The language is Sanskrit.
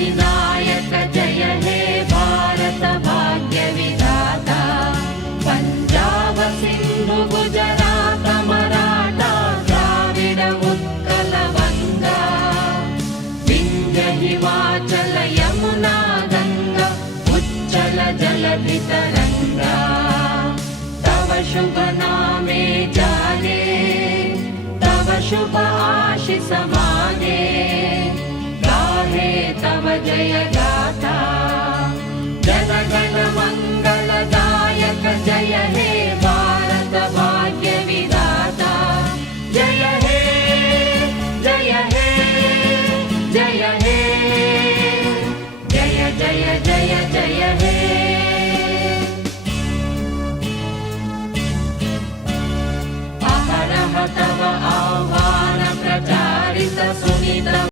अधिनायक जय हे भारत भाग्य विधाता पंजाब सिंधु गुजरात मराठा द्राविड उत्कल वंगा विंध्य हिमाचल यमुना गंगा उच्चल जलधि तरंगा तव शुभ नामे जागे तव शुभ आशीष मागे।